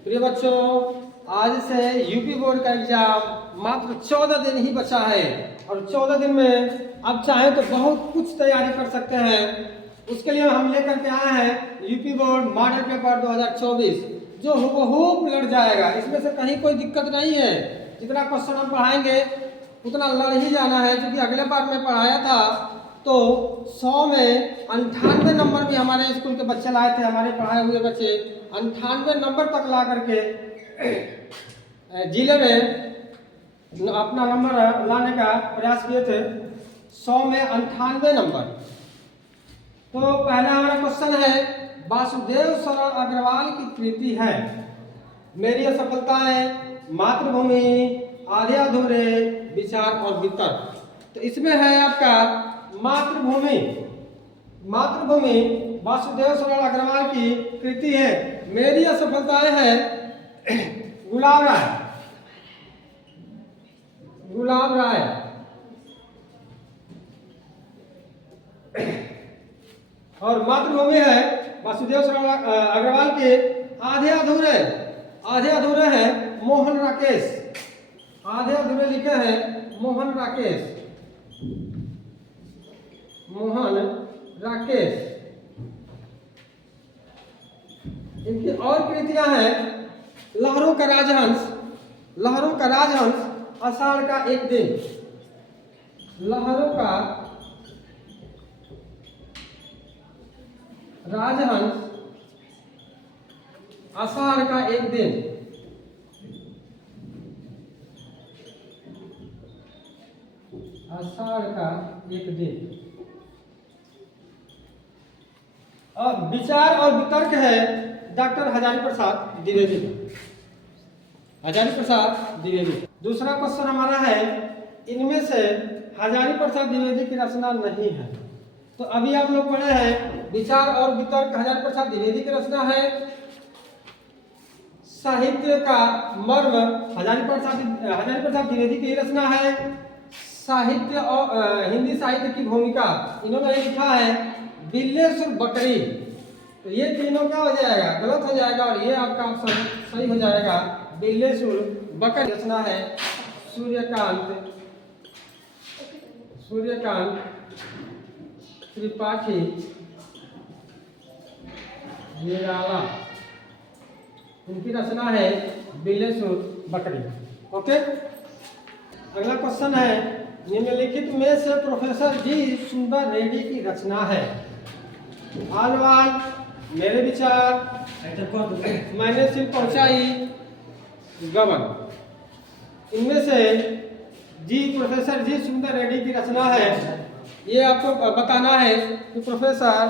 प्रिय बच्चों, आज से यूपी बोर्ड का एग्जाम मात्र 14 दिन ही बचा है और 14 दिन में आप चाहें तो बहुत कुछ तैयारी कर सकते हैं। उसके लिए हम लेकर के आए हैं यूपी बोर्ड मॉडल पेपर 2024 जो हुबहू लड़ जाएगा। इसमें से कहीं कोई दिक्कत नहीं है। जितना क्वेश्चन हम पढ़ाएंगे उतना लड़ ही जाना है, क्योंकि अगले बार मैं पढ़ाया था तो 100 में 98 नंबर भी हमारे स्कूल के बच्चे लाए थे। हमारे पढ़ाए हुए बच्चे 98 नंबर तक ला करके जिले में अपना नंबर लाने का प्रयास किए थे। 100 में 98 नंबर। तो पहला हमारा क्वेश्चन है, वासुदेव सरल अग्रवाल की कृति है मेरी असफलताएं, मातृभूमि, आधे अधूरे, विचार और वितर्क। तो इसमें है आपका मातृभूमि। मातृभूमि वासुदेव सरल अग्रवाल की कृति है। मेरी असफलताएं है गुलाब राय। गुलाब राय और मातृभूमि है वासुदेव सरल अग्रवाल के आधे अधूरे। आधे अधूरे हैं मोहन राकेश। आधे अधूरे लिखे हैं मोहन राकेश। मोहन राकेश। इनकी और कृतियां हैं लहरों का राजहंस। लहरों का राजहंस आषाढ़ का एक दिन। लहरों का राजहंस आषाढ़ का एक दिन। आषाढ़ का एक दिन। और विचार और वितर्क है डॉक्टर हजारी प्रसाद द्विवेदी। हजारी प्रसाद द्विवेदी। दूसरा क्वेश्चन हमारा है, इनमें से हजारी प्रसाद द्विवेदी की रचना नहीं है। तो अभी आप लोग पढ़े हैं विचार और वितर्क हजारी प्रसाद द्विवेदी की रचना है। साहित्य का मर्म हजारी प्रसाद द्विवेदी की रचना है। साहित्य और हिंदी साहित्य की भूमिका इन्होंने लिखा है बिल्लेसुर बकरी। तो ये तीनों क्या हो जाएगा, गलत हो जाएगा और ये आपका ऑप्शन सही हो जाएगा। बिल्लेसुर बकरी रचना है सूर्यकांत त्रिपाठी निराला। इनकी रचना है बिल्लेसुर बकरी। ओके, अगला क्वेश्चन है, निम्नलिखित में से प्रोफेसर जी सुंदर रेड्डी की रचना है। आलवाल, मेरे विचार, मैंने सिर्फ पहुंचाई, गबन। इनमें से प्रोफेसर जी सुंदर रेड्डी की रचना है। ये आपको बताना है कि प्रोफेसर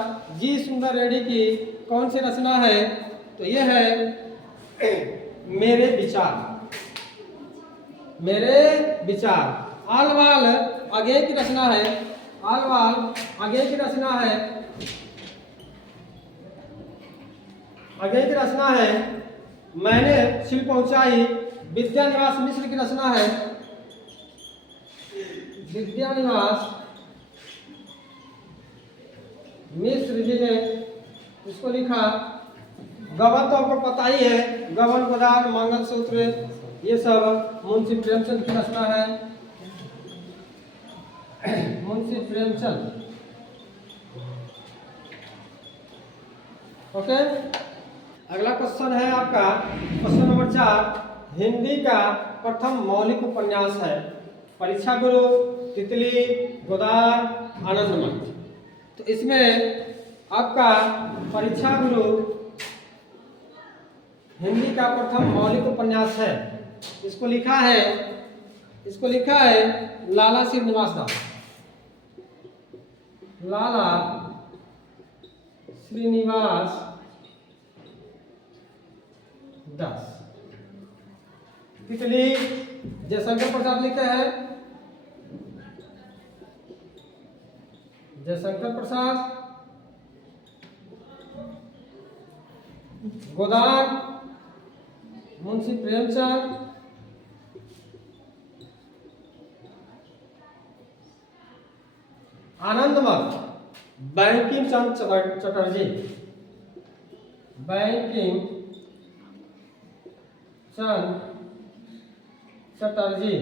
जी सुंदर रेड्डी की कौन सी रचना है। तो ये है मेरे विचार। मेरे विचार। आलवाल आगे की रचना है। आलवाल आगे की रचना है। आगे की रचना है मैंने शिल्प ऊंचाई। विद्यानिवास मिश्र की रचना है। विद्यानिवास मिश्र जी ने इसको लिखा। गबन तो आपको पता ही है, गबन गोदान मंगलसूत्र ये सब मुंशी प्रेमचंद की रचना है। मुंशी प्रेमचंद। ओके, अगला क्वेश्चन है आपका क्वेश्चन नंबर 4। हिंदी का प्रथम मौलिक उपन्यास है परीक्षा गुरु, तितली, गोदान, आनंदमठ। तो इसमें आपका परीक्षा गुरु हिंदी का प्रथम मौलिक उपन्यास है। इसको लिखा है लाला श्रीनिवास दास। लाला श्रीनिवास दास। तितली जयशंकर प्रसाद लिखे हैं। जयशंकर प्रसाद। गोदान मुंशी प्रेमचंद। आनंदमठ बैंकिम चंद चटर्जी। बैंकिम चंद चटर्जी,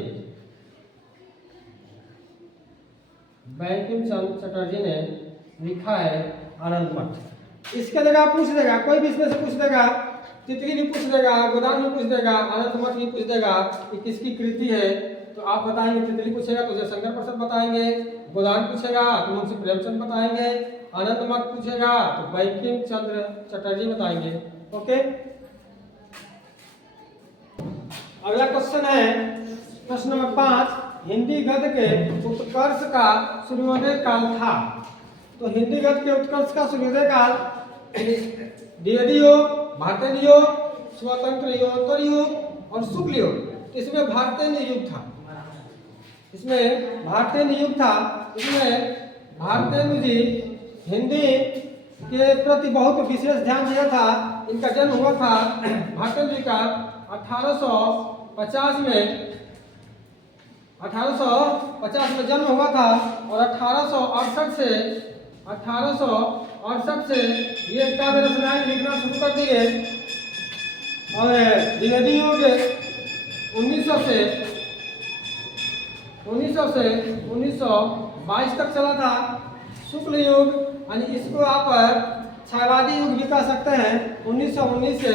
बंकिम चंद्र चटर्जी ने लिखा है आनंद मठ। इसके जगह पूछ देगा, कोई भी इसमें से पूछ देगा, तितली भी पूछ देगा, गोदान भी पूछ देगा, आनंद मठ भी पूछ देगा कि किसकी कृति है, तो आप बताएंगे। तितली पूछेगा तो जयशंकर प्रसाद बताएंगे, गोदान पूछेगा तो मुंशी प्रेमचंद बताएंगे, आनंद मठ पूछेगा तो बंकिम चंद्र चटर्जी बताएंगे। ओके, अगला क्वेश्चन है प्रश्न नंबर 5, हिंदी गद्य के उत्कर्ष का सूर्योदय काल था। तो हिंदी गद्य के उत्कर्ष का सूर्योदय काल द्विवेदी युग, भारतीय युग, स्वतंत्र योत्तर युग और शुक्ल युग। इसमें भारतीय युग था, इसमें भारतीय युग था। इसमें भारतीय जी हिंदी के प्रति बहुत विशेष ध्यान दिया था। इनका जन्म हुआ था, भारतीय जी का 1850 में जन्म हुआ था और 1868 से ये काव्य रचनाएं लिखना शुरू कर दिए। और द्विवेदी युग 1900 से 1922 तक चला था। शुक्ल युग यानी इसको आप छायावादी युग भी कह सकते हैं, 1919 से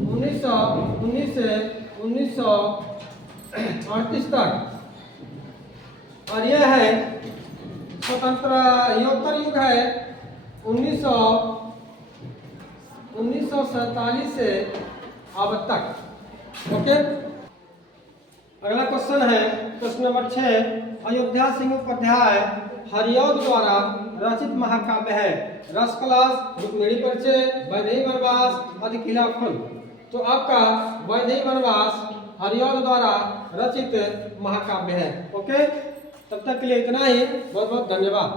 1938 तक। और यह है स्वतंत्र योत्तर युग है 1947 से अब तक। ओके, अगला क्वेश्चन है प्रश्न नंबर 6, अयोध्या सिंह उपाध्याय हरिऔध द्वारा रचित महाकाव्य है। रसकलास, रुक्मिणी परिचय, वैदेही वनवास, अधिकिला खंड। तो आपका वैदेही वनवास हरिऔध द्वारा रचित महाकाव्य है। ओके, तब तक के लिए इतना ही। बहुत बहुत धन्यवाद।